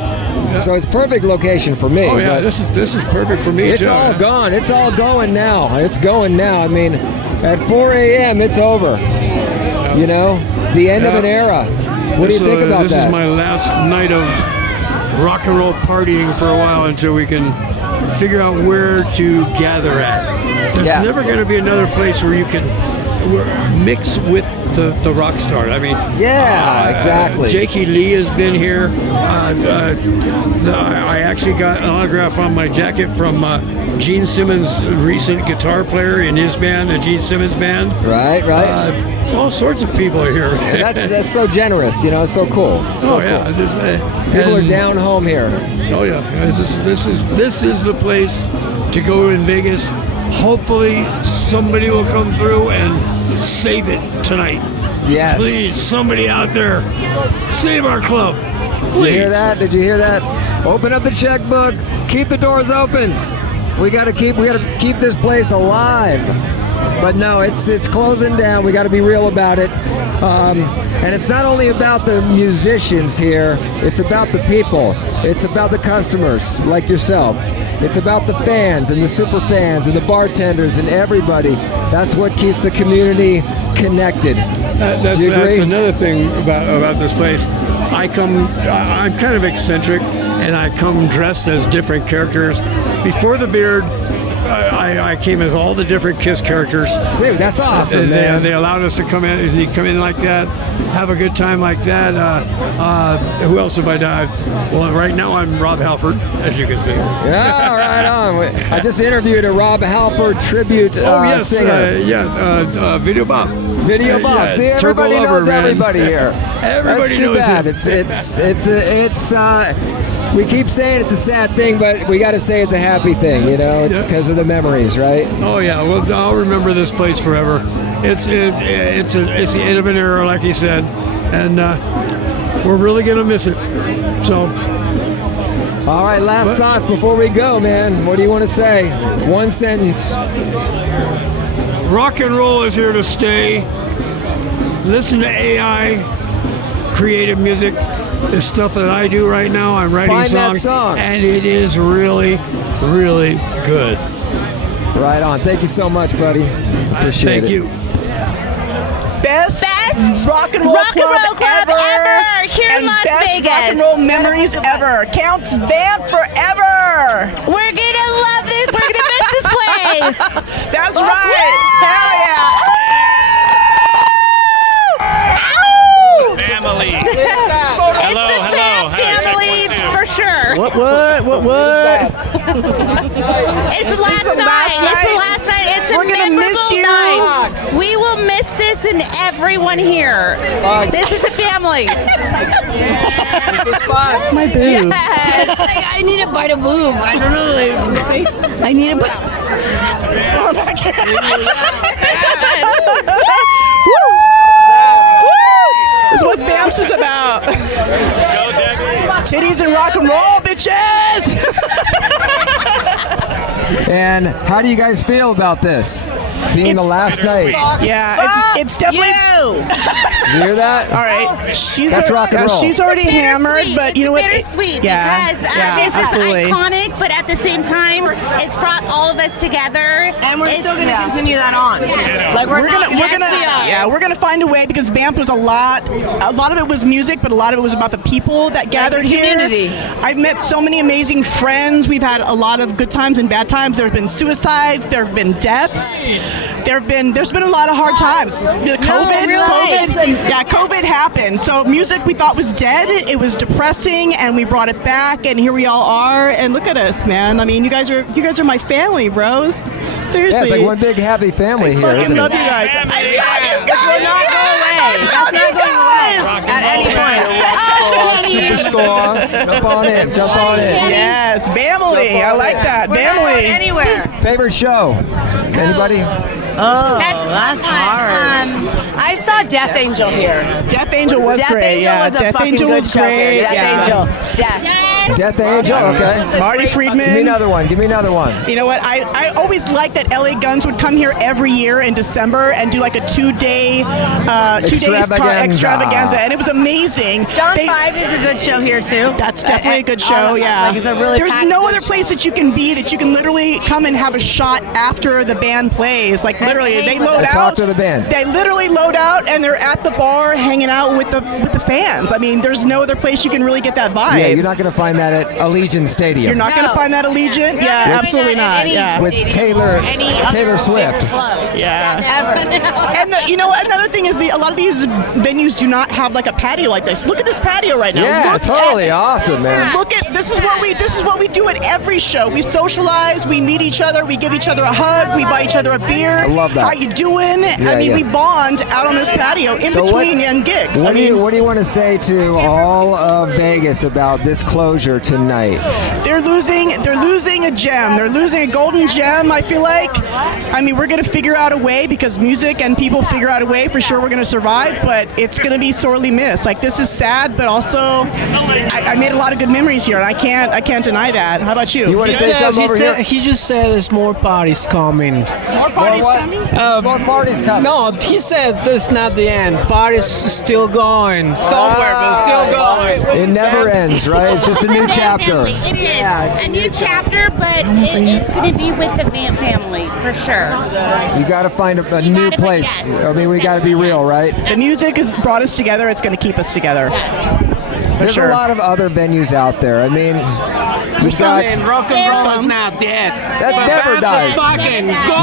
So it's perfect location for me. Oh yeah, this is perfect for me. It's all gone. It's all going now. It's going now. I mean, at 4 a.m. it's over. Yep. You know, the end of an era. What do you think about that? This is my last night of rock and roll partying for a while until we can figure out where to gather at. There's never going to be another place where you can mix with the rock star. I mean, exactly. Jakey Lee has been here. I actually got an autograph on my jacket from Gene Simmons' recent guitar player in his band, the Gene Simmons Band. Right. All sorts of people are here. That's so generous. You know, it's so cool. Cool. People are down home here. Oh yeah, this is the place to go in Vegas. Hopefully somebody will come through and save it tonight. Yes. Please, somebody out there, save our club. Please. Did you hear that? Did you hear that? Open up the checkbook. Keep the doors open. We gotta keep this place alive. But no, it's closing down. We got to be real about it. And it's not only about the musicians here. It's about the people. It's about the customers like yourself. It's about the fans and the super fans and the bartenders and everybody. That's what keeps the community connected. That's another thing about this place. I'm kind of eccentric, and I come dressed as different characters. Before the beard, I came as all the different Kiss characters. Dude, that's awesome, man. They allowed us to come in like that, have a good time like that. Who else have I done? Well, right now I'm Rob Halford, as you can see. Yeah, right on. I just interviewed a Rob Halford tribute singer. Video Bob. Video Bob. Yeah, see, everybody knows everybody here. Everybody knows him. It's we keep saying it's a sad thing, but we got to say it's a happy thing. You know, it's because of the memories, right? Oh yeah. Well, I'll remember this place forever. It's the end of an era, like he said, and we're really gonna miss it. So. All right, last thoughts before we go, man. What do you want to say? One sentence. Rock and roll is here to stay. Listen to AI, creative music. The stuff that I do right now, I'm writing songs, and it is really, really good. Right on. Thank you so much, buddy. Appreciate it. Thank you. Best rock and roll club ever here in Las best Vegas. Rock and roll memories ever. Counts Vamp forever. We're gonna love this. We're gonna miss this place. That's right. Hell yeah. It's the last night. It's the last night. It's a We're gonna miss you. night. We will miss this and everyone here. This is a family. It's my boobs. Yes. I need a bite of boob. I don't know. I need a bite. This is what Vamps is about. Titties and rock and roll, bitches. And how do you guys feel about this? Being the last night. Yeah, it's definitely. You hear that? All right, That's rock and roll. She's already hammered, Bittersweet. but you know what? Bittersweet Yeah, because yeah, this absolutely. is iconic, but at the same time, it's brought all of us together. And we're still going to continue that on. Like We're gonna find a way because Vamp was a lot of it was music, but a lot of it was about the people that gathered here. community. I've met so many amazing friends. We've had a lot of good times and bad times. There have been suicides. There have been deaths. There's been a lot of hard times. COVID happened. So music we thought was dead. It was depressing, and we brought it back, and here we all are. And look at us, man. I mean, you guys are my family, bros. Seriously. Yeah, it's like one big happy family here, I isn't love it? you guys. I love you guys. will not go away. That's not going away at any point. Superstore. Jump on in. Yes, family. I like that. We're not Family. going anywhere. Favorite show? Anybody? Oh, that's hard. I saw Death Angel here. Death Angel was Death great. Angel Yeah, was a Death fucking Angel good was show here. great. Death Yeah. Angel. Death. Death Angel? Okay. Marty Friedman. Give me another one. You know what? I always liked that LA Guns would come here every year in December and do like a two-day extravaganza, and it was amazing. John 5 is a good show here too. That's definitely a good show. Yeah. Like it's a really There's packed no good other place that you can be that you can literally come and have a shot after the band plays. Like literally, they load out. Talk to the band. They literally load out and they're at the bar hanging out with the fans. I mean, there's no other place you can really get that vibe. Yeah, you're not going to find that at Allegiant Stadium. You're not going to find that Allegiant? Yeah, absolutely not. Yeah. With Taylor Swift. Yeah. And you know what? Another thing is a lot of these venues do not have like a patio like this. Look at this patio right now. Yeah, Look totally awesome, man. Look at this is what we do at every show. We socialize, we meet each other, we give each other a hug, we buy each other a beer. I love that. How you doing? Yeah, we bond out on this patio in between gigs. What do you want to say to all of Vegas about this closure tonight? They're losing a gem. They're losing a golden gem, I feel like. I mean, we're going to figure out a way because music and people figure out a way. For sure we're going to survive, but it's going to be sorely missed. Like, this is sad, but also I made a lot of good memories here, and I can't deny that. How about you? You want to say something over here? He just said there's more parties coming. More parties coming? More parties coming. No, he said this is not the end. Parties still going somewhere, but still going. It never ends, right? It's just a new chapter. It is a new chapter, but it's going to be with the Vamp family for sure. You got to find a new place. I mean, we got to be real, right? The music has brought us together. It's going to keep us together. There's a lot of other venues out there. I mean, we've got rock and roll is not dead. that never dies.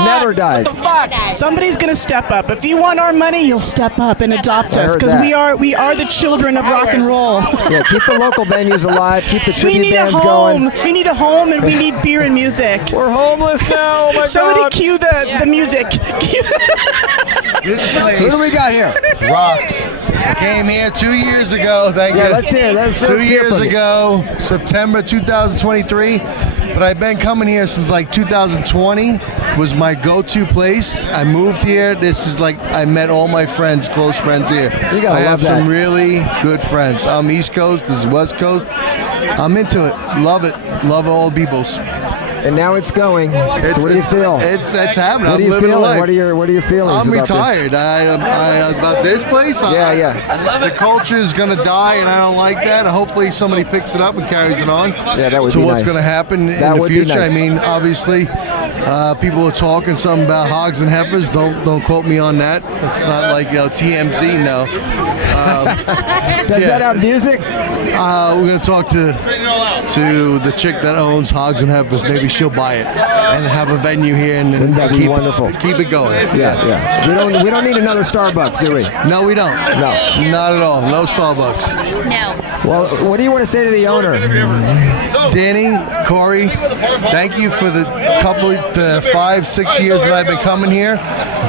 Never dies. Somebody's going to step up. If you want our money, you'll step up and adopt us heard because that. we are the children of rock and roll. Yeah, keep the local venues alive. Keep the We tribute need a bands home. going. We need a home, and we need beer and music. We're homeless now. Oh my Somebody God. cue the music. This place Who do we got here? rocks. I came here 2 years ago. Thank Yeah, you. let's hear it. Let's 2 hear years from you. ago, September 2023. But I've been coming here since like 2020. Was my go-to place. I moved here. This is like I met all my friends, close friends here. You gotta I love have that. some really good friends. I'm East Coast. This is West Coast. I'm into it. Love it. Love all peoples. And now it's going. So what do you feel? It's happening. What are I'm you living a feeling? life. What are your feelings I'm about retired. I about this place. Yeah. The culture is going to die, and I don't like that. Hopefully, somebody picks it up and carries it on. Yeah, that would to be what's nice. going to happen That in the would be future. nice. I mean, obviously, People are talking something about hogs and heifers. Don't quote me on that. It's not like TMZ. No. Does that have music? We're gonna talk to the chick that owns hogs and heifers. Maybe she'll buy it and have a venue here and That'd be wonderful. Keep it going. Yeah. We don't need another Starbucks, do we? No, we don't. No. Not at all. No Starbucks. No. Well, what do you want to say to the owner? Danny, Corey, thank you for the couple to 5-6 years that I've been coming here.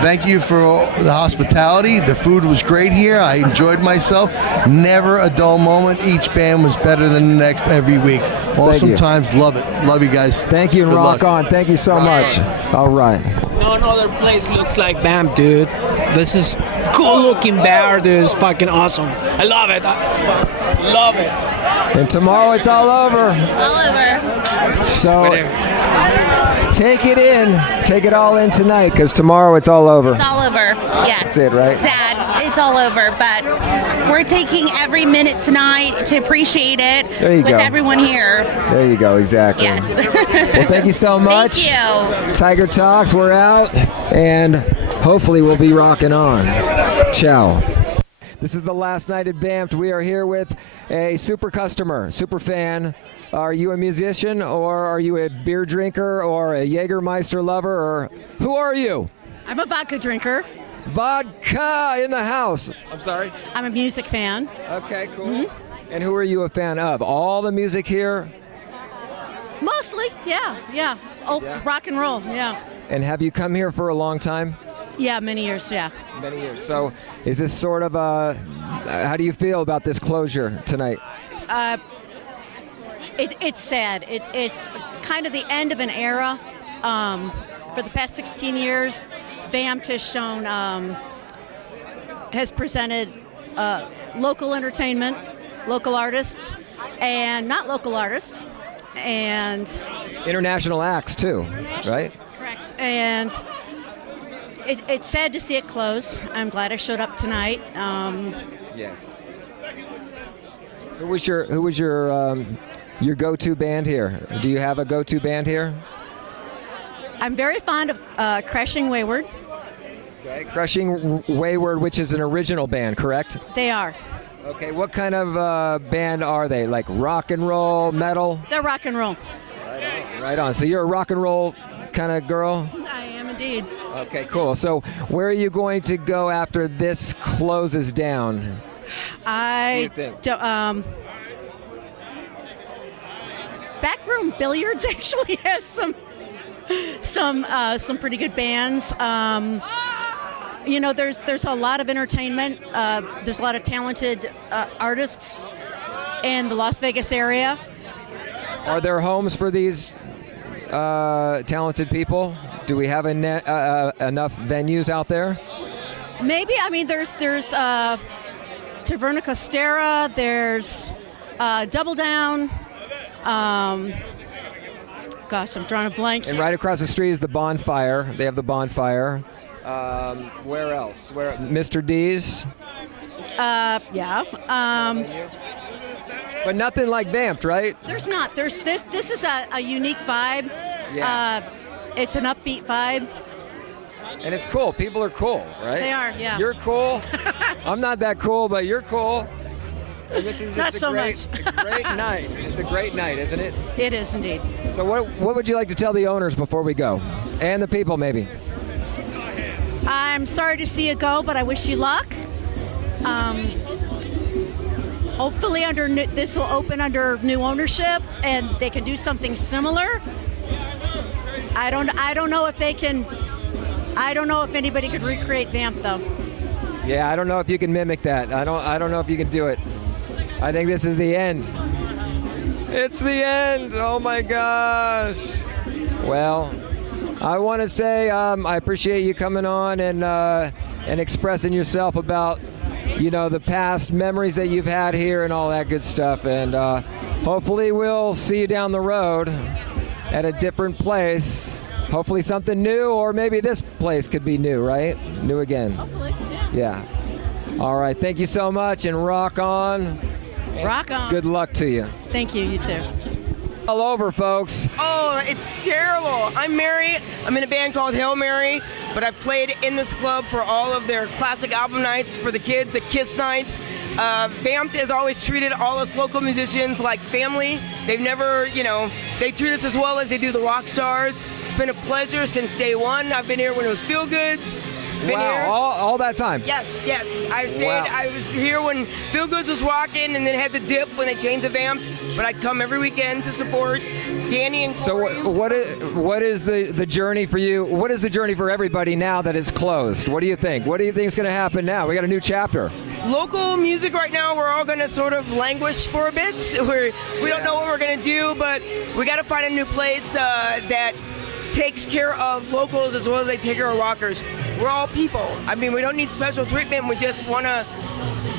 Thank you for the hospitality. The food was great here. I enjoyed myself. Never a dull moment. Each band was better than the next every week. Awesome times. Love it. Love you guys. Thank you and Good rock luck. on. Thank you so much. All right. No other place looks like Vamp, dude. This is cool looking bar, dude. It's fucking awesome. I love it. I love it. And tomorrow it's all over. All over. So take it in. Take it all in tonight, because tomorrow it's all over. It's all over. Yes. That's it, right? Sad. It's all over, but we're taking every minute tonight to appreciate it There you with go. everyone here. There you go. Exactly. Yes. Well, thank you so much. Thank you. Tiger Talks, we're out, and hopefully we'll be rocking on. Ciao. This is the last night at VAMP'd. We are here with a super customer, super fan. Are you a musician, or are you a beer drinker, or a Jägermeister lover, or who are you? I'm a vodka drinker. Vodka in the house. I'm sorry? I'm a music fan. Okay, cool. And who are you a fan of? All the music here? Mostly, yeah. Oh, Yeah. rock and roll, yeah. And have you come here for a long time? Yeah, many years, yeah. Many years. So is this sort of how do you feel about this closure tonight? It's sad. It's kind of the end of an era. For the past 16 years, VAMP'd has shown, has presented local entertainment, local artists, and not local artists, and International acts too, right? correct. And it's sad to see it close. I'm glad I showed up tonight. Yes. Who was your go-to band here? Do you have a go-to band here? I'm very fond of Crashing Wayward. Okay. Crushing Wayward, which is an original band, correct? They are. Okay. What kind of band are they? Like rock and roll, metal? They're rock and roll. Right on. So you're a rock and roll kind of girl? I am indeed. Okay, cool. So where are you going to go after this closes down? I What do you think? Backroom Billiards actually has some pretty good bands. There's a lot of entertainment. There's a lot of talented artists in the Las Vegas area. Are there homes for these talented people? Do we have enough venues out there? Maybe. I mean, there's Taverna Costera. There's Double Down. Gosh, I'm drawing a blank. And right across the street is the bonfire. They have the bonfire. Where else? Where Mr. D's? Yeah. But nothing like VAMP'd, right? There's not. There's this. This is a unique vibe. Yeah. It's an upbeat vibe. And it's cool. People are cool, right? They are, yeah. You're cool. I'm not that cool, but you're cool. And this is just Not so a great night. It's a great night, isn't it? It is indeed. So what would you like to tell the owners before we go? And the people, maybe? I'm sorry to see you go, but I wish you luck. Hopefully, this will open under new ownership, and they can do something similar. I don't know if they can. I don't know if anybody could recreate Vamp though. Yeah, I don't know if you can mimic that. I don't know if you can do it. I think this is the end. It's the end. Oh my gosh. Well, I want to say I appreciate you coming on and expressing yourself about the past memories that you've had here and all that good stuff. And hopefully we'll see you down the road at a different place. Hopefully something new, or maybe this place could be new, right? New again. Hopefully, Yeah. All right. Thank you so much, and rock on. Rock on. Good luck to you. Thank you. You too. All over, folks. Oh, it's terrible. I'm Mary. I'm in a band called Hail Mary, but I've played in this club for all of their classic album nights for the kids, the Kiss nights. Vamp'd has always treated all us local musicians like family. They've never, they treat us as well as they do the rock stars. It's been a pleasure since day one. I've been here when it was Feel Goods. Been Wow, here. all that time. Yes. I stayed. Wow. I was here when Feel Goods was rocking, and then had the dip when they changed the Vamp'd. But I'd come every weekend to support Danny and Corey. So what is the journey for you? What is the journey for everybody now that it's closed? What do you think? What do you think is going to happen now? We got a new chapter. Local music right now, we're all going to sort of languish for a bit. We don't know what we're going to do, but we got to find a new place that takes care of locals as well as they take care of rockers. We're all people. I mean, we don't need special treatment. We just want to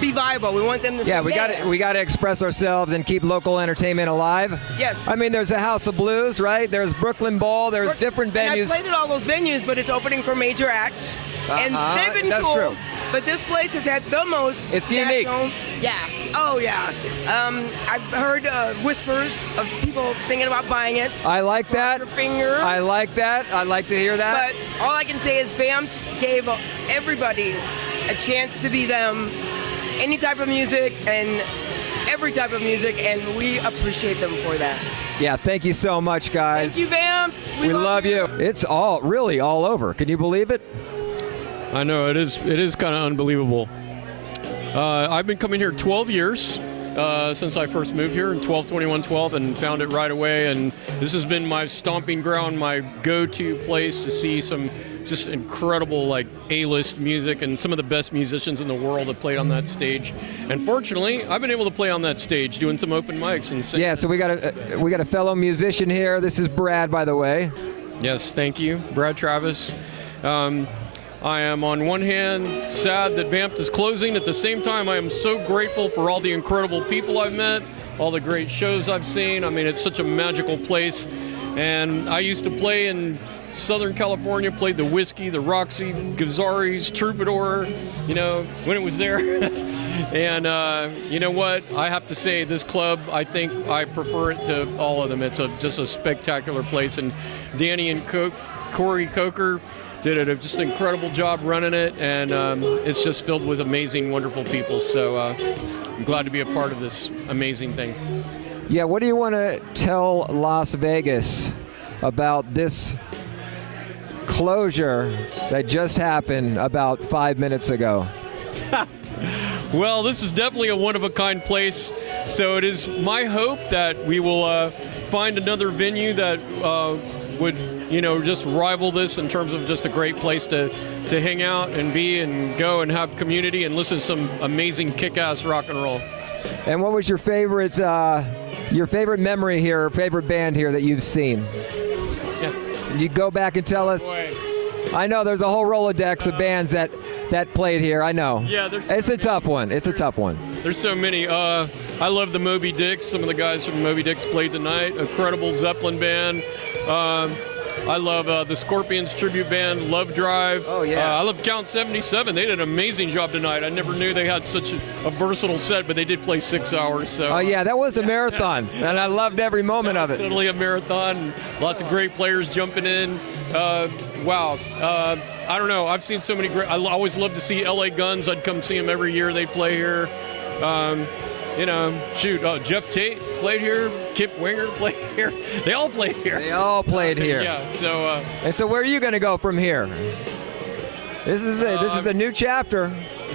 be viable. We want them to say, we got to express ourselves and keep local entertainment alive. Yes. I mean, there's a House of Blues, right? There's Brooklyn Bowl. There's different venues. And I played at all those venues, but it's opening for major acts. And they've been That's cool. true. But this place has had the most It's unique. Yeah. Oh, yeah. I've heard whispers of people thinking about buying it. I like that. Finger. I like that. I like to hear that. But all I can say is Vamp'd gave everybody a chance to be them. Any type of music and every type of music, and we appreciate them for that. Yeah, thank you so much, guys. Thank you, Vamp'd. We love you. It's really all over. Can you believe it? I know, it is kind of unbelievable. I've been coming here 12 years since I first moved here in 12/21/12 and found it right away, and this has been my stomping ground, my go-to place to see some just incredible like A-list music and some of the best musicians in the world have played on that stage. And fortunately, I've been able to play on that stage doing some open mics and sing. Yeah, so we got a fellow musician here. This is Brad, by the way. Yes, thank you, Brad Travis. I am on one hand sad that Vamp'd is closing. At the same time, I am so grateful for all the incredible people I've met, all the great shows I've seen. I mean, it's such a magical place. And I used to play in Southern California, played the Whiskey, the Roxy, Gazzari's, Troubadour, when it was there. And you know what? I have to say, this club, I think I prefer it to all of them. It's just a spectacular place. And Danny and Corey Koker did just an incredible job running it, and it's just filled with amazing, wonderful people. So I'm glad to be a part of this amazing thing. Yeah, what do you want to tell Las Vegas about this closure that just happened about 5 minutes ago? Well, this is definitely a one-of-a-kind place, so it is my hope that we will find another venue that would just rival this in terms of just a great place to hang out and be and go and have community and listen to some amazing kick-ass rock and roll. And what was your favorite memory here, favorite band here that you've seen? Yeah. You go back and tell us. Boy. I know there's a whole Rolodex of bands that played here. I know. Yeah, it's a tough one. It's a tough one. There's so many. I love the Moby Dicks. Some of the guys from Moby Dicks played tonight. Incredible Zeppelin band. I love the Scorpions tribute band, Love Drive. Oh, yeah. I love Count 77. They did an amazing job tonight. I never knew they had such a versatile set, but they did play 6 hours. So. Oh, yeah, that was a marathon, and I loved every moment of it. Totally a marathon. Lots of great players jumping in. Wow. I don't know. I've seen so many great. I always love to see LA Guns. I'd come see them every year they play here. Jeff Tate played here. Kip Winger played here. They all played here. They all played here. Yeah. So. And so, where are you going to go from here? This is a new chapter.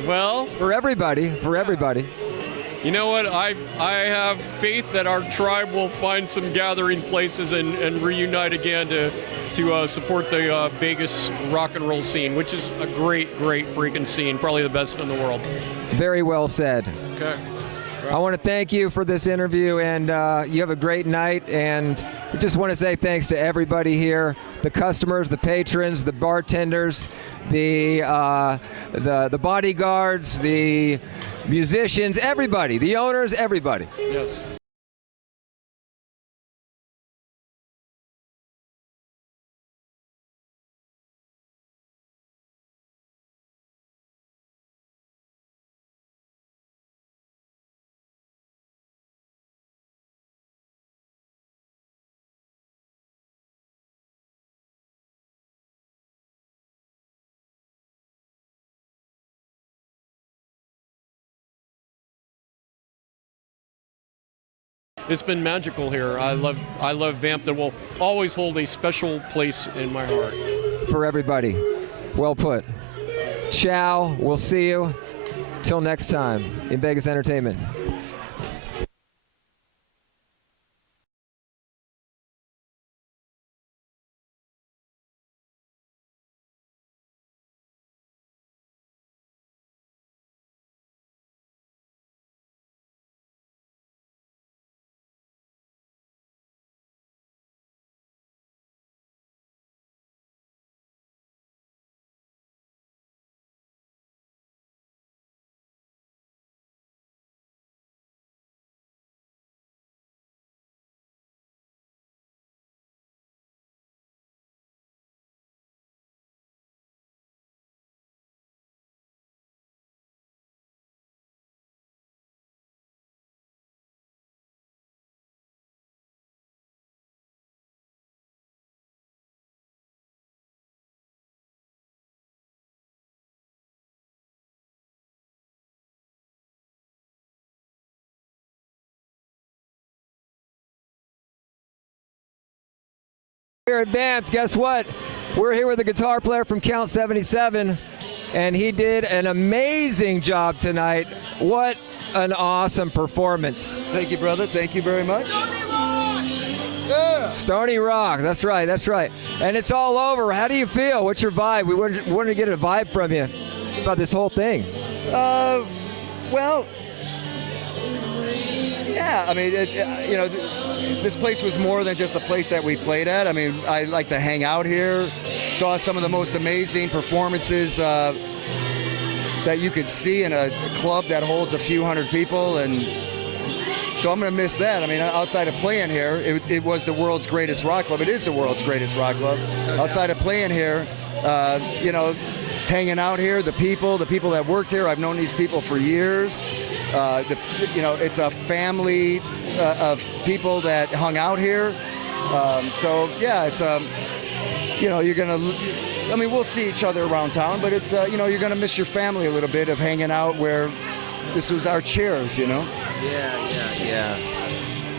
Well, for everybody. You know what? I have faith that our tribe will find some gathering places and reunite again to support the Vegas rock and roll scene, which is a great freaking scene, probably the best in the world. Very well said. Okay. I want to thank you for this interview, and you have a great night. And we just want to say thanks to everybody here, the customers, the patrons, the bartenders, the bodyguards, the musicians, everybody, the owners, everybody. Yes. it's been magical here. I love VAMP'd and will always hold a special place in my heart. For everybody. Well put. Ciao. We'll see you. Till next time in Vegas Entertainment. Here at VAMP'd, guess what? We're here with a guitar player from Count 77, and he did an amazing job tonight. What an awesome performance. Thank you, brother. Thank you very much. Stony Rock, that's right, that's right. And it's all over. How do you feel? What's your vibe? We wanted to get a vibe from you about this whole thing. Well, yeah, I mean, you know, this place was more than just a place that we played at. I mean, I like to hang out here, saw some of the most amazing performances that you could see in a club that holds a few hundred people, and so I'm going to miss that. I mean, outside of playing here, it was the world's greatest rock club. It is the world's greatest rock club. Outside of playing here, you know, hanging out here, the people that worked here, I've known these people for years. You know, it's a family of people that hung out here. So yeah, it's you know, you're gonna. I mean, we'll see each other around town, but it's you know, you're gonna miss your family a little bit of hanging out where this was our chairs, you know. Yeah.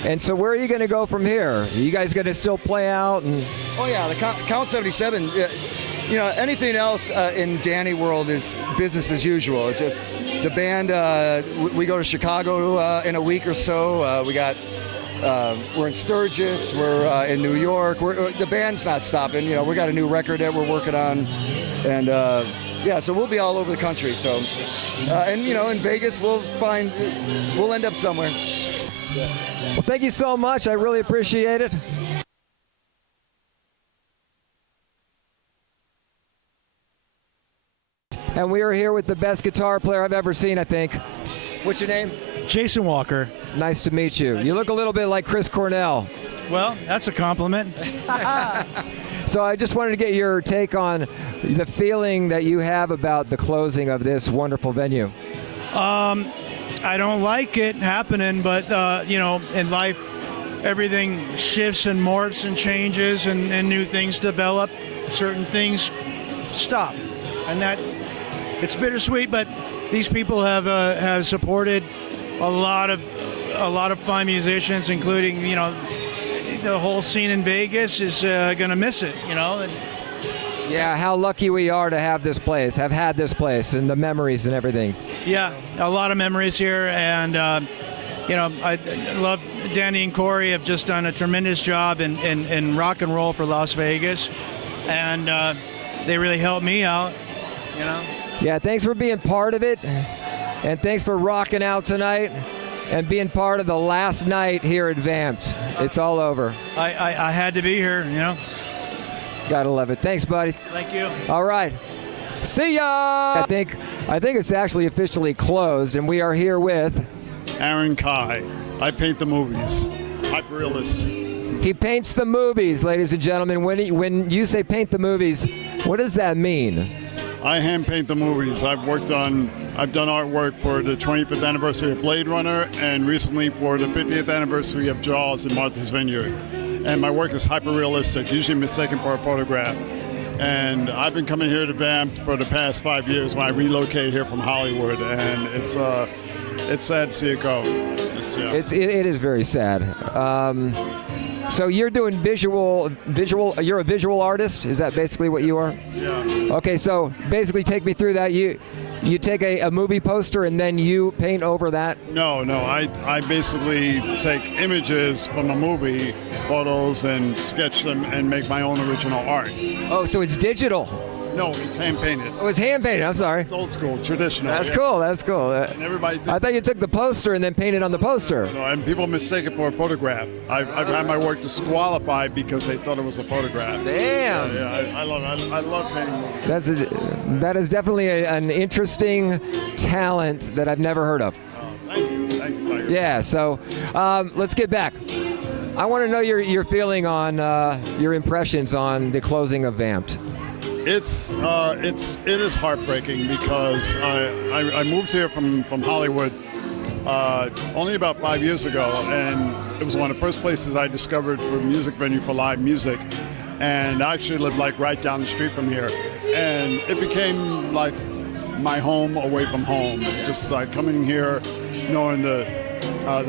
And so where are you going to go from here? Are you guys going to still play out? And oh yeah, the Count 77. You know, anything else in Danny world is business as usual. It's just the band. We go to Chicago in a week or so. We're in Sturgis. We're in New York. The band's not stopping. You know, we got a new record that we're working on, and yeah, so we'll be all over the country. So, and you know, in Vegas, we'll end up somewhere. Well, thank you so much. I really appreciate it. And we are here with the best guitar player I've ever seen, I think. What's your name? Jason Walker. Nice to meet you. You look a little bit like Chris Cornell. Well, that's a compliment. So I just wanted to get your take on the feeling that you have about the closing of this wonderful venue. I don't like it happening, but you know, in life, everything shifts and morphs and changes, and new things develop. Certain things stop, and that it's bittersweet. But these people have supported a lot of fine musicians, including, you know, the whole scene in Vegas is gonna miss it, you know. Yeah, how lucky we are to have this place, have had this place, and the memories and everything. Yeah, a lot of memories here, and you know, I love Danny and Corey have just done a tremendous job in rock and roll for Las Vegas, and they really helped me out, you know. Yeah, thanks for being part of it, and thanks for rocking out tonight and being part of the last night here at VAMP'd. It's all over. I had to be here, you know. Gotta love it. Thanks, buddy. Thank you. All right. See ya! I think it's actually officially closed, and we are here with Aaron Kai. I paint the movies. Hyper-realist. He paints the movies, ladies and gentlemen. When you say paint the movies, what does that mean? I hand paint the movies. I've done artwork for the 25th anniversary of Blade Runner, and recently for the 50th anniversary of Jaws in Martha's Vineyard. And my work is hyper-realistic, usually mistaken for a photograph. And I've been coming here to VAMP'd for the past 5 years when I relocated here from Hollywood, and it's it's sad to see it go. It is very sad. So you're doing visual. You're a visual artist. Is that basically what you are? Yeah. Okay, so basically, take me through that. You take a movie poster and then you paint over that. No. I basically take images from a movie, photos, and sketch them and make my own original art. Oh, so it's digital. No, it's hand painted. Oh, it's hand painted. I'm sorry. It's old school, traditional. That's yeah. cool. That's cool. And everybody. I thought you took the poster and then painted on the poster. No, and people mistake it for a photograph. I've had my work disqualified because they thought it was a photograph. Damn. Yeah, I love painting movies. That is definitely an interesting talent that I've never heard of. Thank you, Tiger. Yeah. So let's get back. I want to know your feeling on your impressions on the closing of VAMP'd. It is heartbreaking because I moved here from Hollywood only about 5 years ago, and it was one of the first places I discovered for a music venue for live music, and I actually lived like right down the street from here, and it became like my home away from home. Just like coming here, knowing the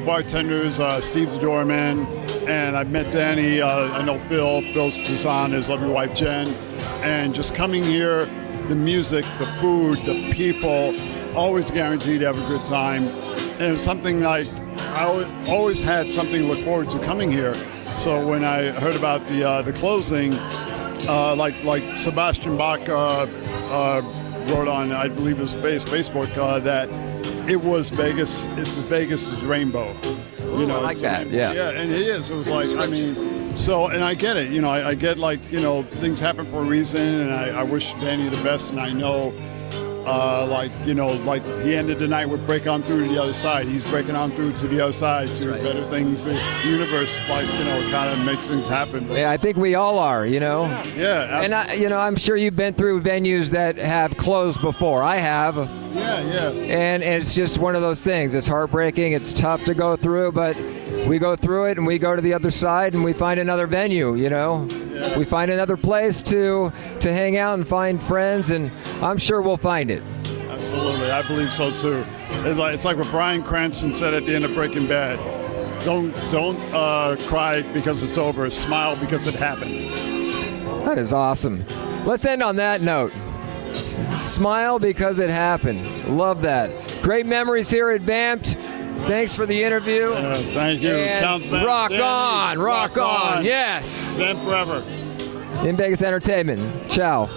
bartenders, Steve the doorman, and I've met Danny. I know Phil's Tucson, his lovely wife Jen. And just coming here, the music, the food, the people, always guaranteed to have a good time. And it's something like, I always had something to look forward to coming here. So when I heard about the closing, like Sebastian Bach wrote on, I believe his Facebook, that it was Vegas, this is Vegas' rainbow. You know, I like that, yeah. Yeah, and it is. It was like, I mean, so, and I get it, I get like, things happen for a reason, and I wish Danny the best, and I know, like he ended the night with Break On Through to the Other Side. He's breaking on through to the other side to better things. The universe, kind of makes things happen. But, yeah, I think we all are, Yeah. And I'm sure you've been through venues that have closed before. I have. Yeah. And it's just one of those things. It's heartbreaking. It's tough to go through, but we go through it and we go to the other side and we find another venue, Yeah. We find another place to hang out and find friends, and I'm sure we'll find it. Absolutely. I believe so too. It's like what Bryan Cranston said at the end of Breaking Bad. Don't cry because it's over. Smile because it happened. That is awesome. Let's end on that note. Smile because it happened. Love that. Great memories here at VAMP'd. Thanks for the interview. Thank you. And rock on. Yes. Stand forever. In Vegas Entertainment. Ciao.